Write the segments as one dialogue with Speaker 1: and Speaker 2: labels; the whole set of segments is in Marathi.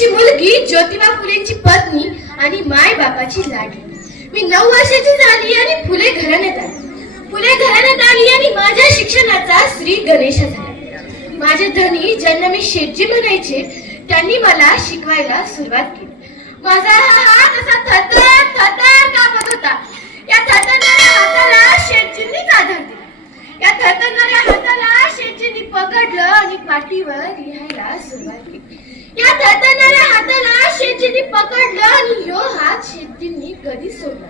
Speaker 1: खंडोजी मुलगी ज्योतिबा फुलेंची पत्नी आणि माय बापाची लाडली मी नऊ वर्षाची झाली आणि फुले घराण्यात आली. फुले घराण्यात आली आणि माझ्या शिक्षणाचा श्री गणेश झाला. माझे धनी ज्यांना मी शेटजी म्हणायचे त्यांनी मला शिकवायला सुरुवात केली. माझा हा हात असा थतर थरथर कापत होता. या थरथरणाऱ्या हाताला शेटजींनीच आधार दिला. या थरथरणाऱ्या हाताला शेटजींनी पकडलं आणि पाठीवर लिहायला सुरुवात केली. या थरथरणाऱ्या हाताला शेटजींनी पकडलं आणि यो हात शेटजींनी कधी सोडला.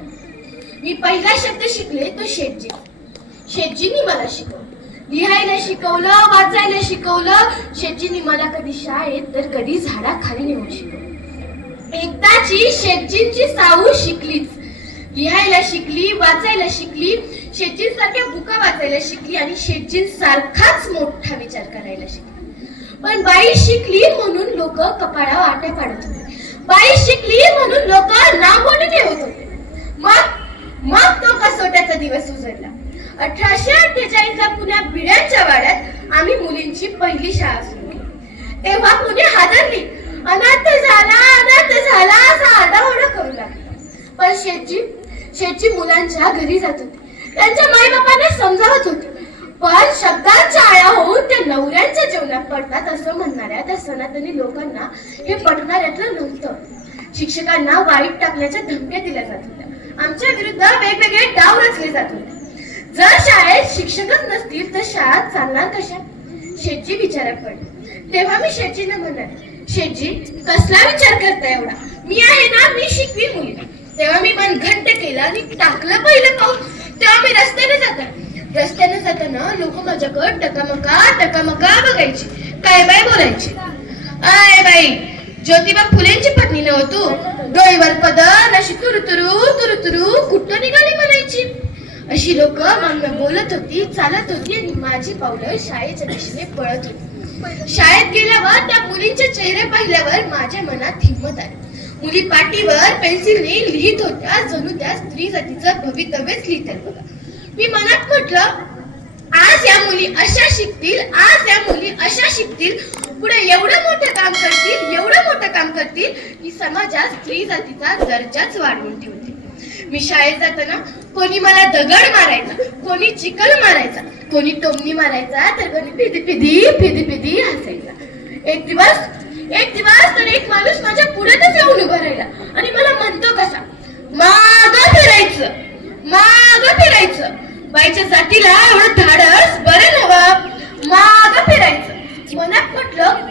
Speaker 1: मी पहिला शब्द शिकले तो शेटजी शेटजींनी मला शिकवलं. लिहायला शिकवलं वाचायला शिकवलं. शेटजींनी मला कधी शाळेत तर कधी झाडाखाली नेऊन शिकवलं. एकदाची शेटजींची साऊ शिकलीच. लिहायला शिकली वाचायला शिकली. शेटजींसारख्या बुका वाचायला शिकली आणि शेटजींसारखाच मोठा विचार करायला शिकली. पण बाई शिकली म्हणून लोक कपाळा वाट्या पाडत होते. बाई शिकली म्हणून लोक नागोटी ठेवत होते. मग मग तो कसोट्याचा दिवस उजडला. अठराशे अठ्ठेचाळीसला पुण्या भिड्यांच्या वाड्यात आम्ही मुलींची पहिली शाळा सुरू केली. तेव्हा पुणे हादरली. अनाथ झाला अनाथ झाला असा आरडाओरडा करू लागला. पण शेतजी शेतजी मुलांच्या घरी जात होते. त्यांच्या माईबापांना समजावत होते. पण शब्दांच्या आळा सनातनी लोकांना हे पटणाऱ्यातलं नव्हतं शिक्षकांना वाईट टाकण्याच्या धमक्या दिल्या जात होत्या. आमच्या विरुद्ध वेगवेगळे डाव रचले जात होते. जर शाळेत शिक्षकच नसतील तर शाळा चालणार कशा? शेटजी विचारात पडले. तेव्हा मी शेटजींना म्हणाले शेटजी कसला विचार करता एवढा? मी आहे ना मी शिकवी मुली तेव्हा मी मन घट्ट केलं आणि टाकलं पहिलं पाऊल. तेव्हा मी रस्त्याने जातात रस्त्याने जाताना लोक माझ्याकडे टकामका टकामका बघायची काय बाय बोलायची. आय बाई ज्योतिबा फुलेंची पत्नी नव्ह तू डोईवर पदर अशी तुरुतुरू तुरुतुरू कुठं निघाली म्हणायची अशी लोक मग बोलत होती चालत होती आणि माझी पावलं शाळेच्या दिशेने पळत होती शाळेत गेल्यावर त्या मुलींचे चेहरे पाहिल्यावर माझ्या मनात हिंमत आली मुली पाटीवर पेन्सिलने लिहित होत्या जणू त्या स्त्री जातीचं भवितव्यच लिहित बघा मी मनात म्हटलं आज या मुली अशा शिकतील आज या मुली अशा शिकतील पुढे एवढं मोठं काम करतील एवढं मोठं काम करतील की समाजात स्त्री जातीचा दर्जाच वाढवून ठेवते मी शाळेत जाताना कोणी मला दगड मारायचा कोणी चिकल मारायचा कोणी टोमणी मारायचा तर कोणी फिदी पिधी पिदी पिदी हसायचा. एक दिवस एक दिवस तर एक माणूस माझ्या पुढेच येऊन उभा राहिला आणि मला म्हणतो कसा माग फिरायचं माग फिरायचं. बाईच्या जातीला एवढं धाडस बरं नवा माग फिरायचं. मनात म्हटलं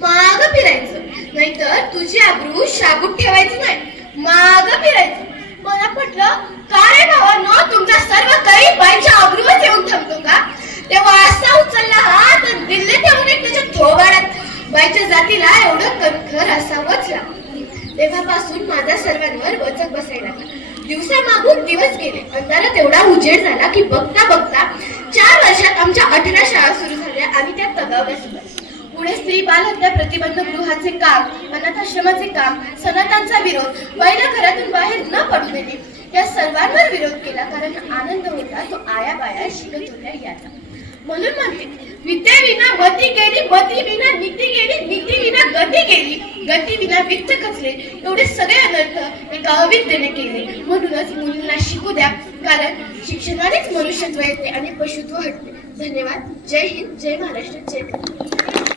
Speaker 1: माग फिरायचं. नाहीतर तुझी आबरू शाबूत ठेवायची नाही माग फिरायचं. मला म्हटलं का रे भावानो तुमचा सर्व काही बाईच्या आबरूवर येऊन थांबतो का? तेव्हा असा उचलला हा तर दिल्ली ठेवून एक त्याच्या थोबाडात. बाईच्या जातीला एवढं कणखर असावंच लागलं. तेव्हापासून माझा सर्वांवर वचक बसायला दिवसा मागून दिवस गेले. अंधारात एवढा उजेड झाला की बघता बघता चार वर्ष आमच्या अठरा शाळा सुरू झाल्या पुणे स्त्री बाल हत्या प्रतिबंध गृहाचे काम अनाथाश्रमाचे काम सनातांचा विरोध महिला घरातून बाहेर न पडू देणे या सर्वांवर विरोध केला. कारण आनंद होता तो आया बाया शिकत होत्या याचा. म्हणून म्हणते विद्याविना मती गेली मती विना नीती गेली नीती विना गती गेली गती विना वित्त खचले. एवढे सगळे अनर्थ एका अविद्येने केले. म्हणूनच मुलींना शिकू द्या. कारण शिक्षणानेच मनुष्यत्व येते आणि पशुत्व हटते. धन्यवाद. जय हिंद. जय महाराष्ट्र. जय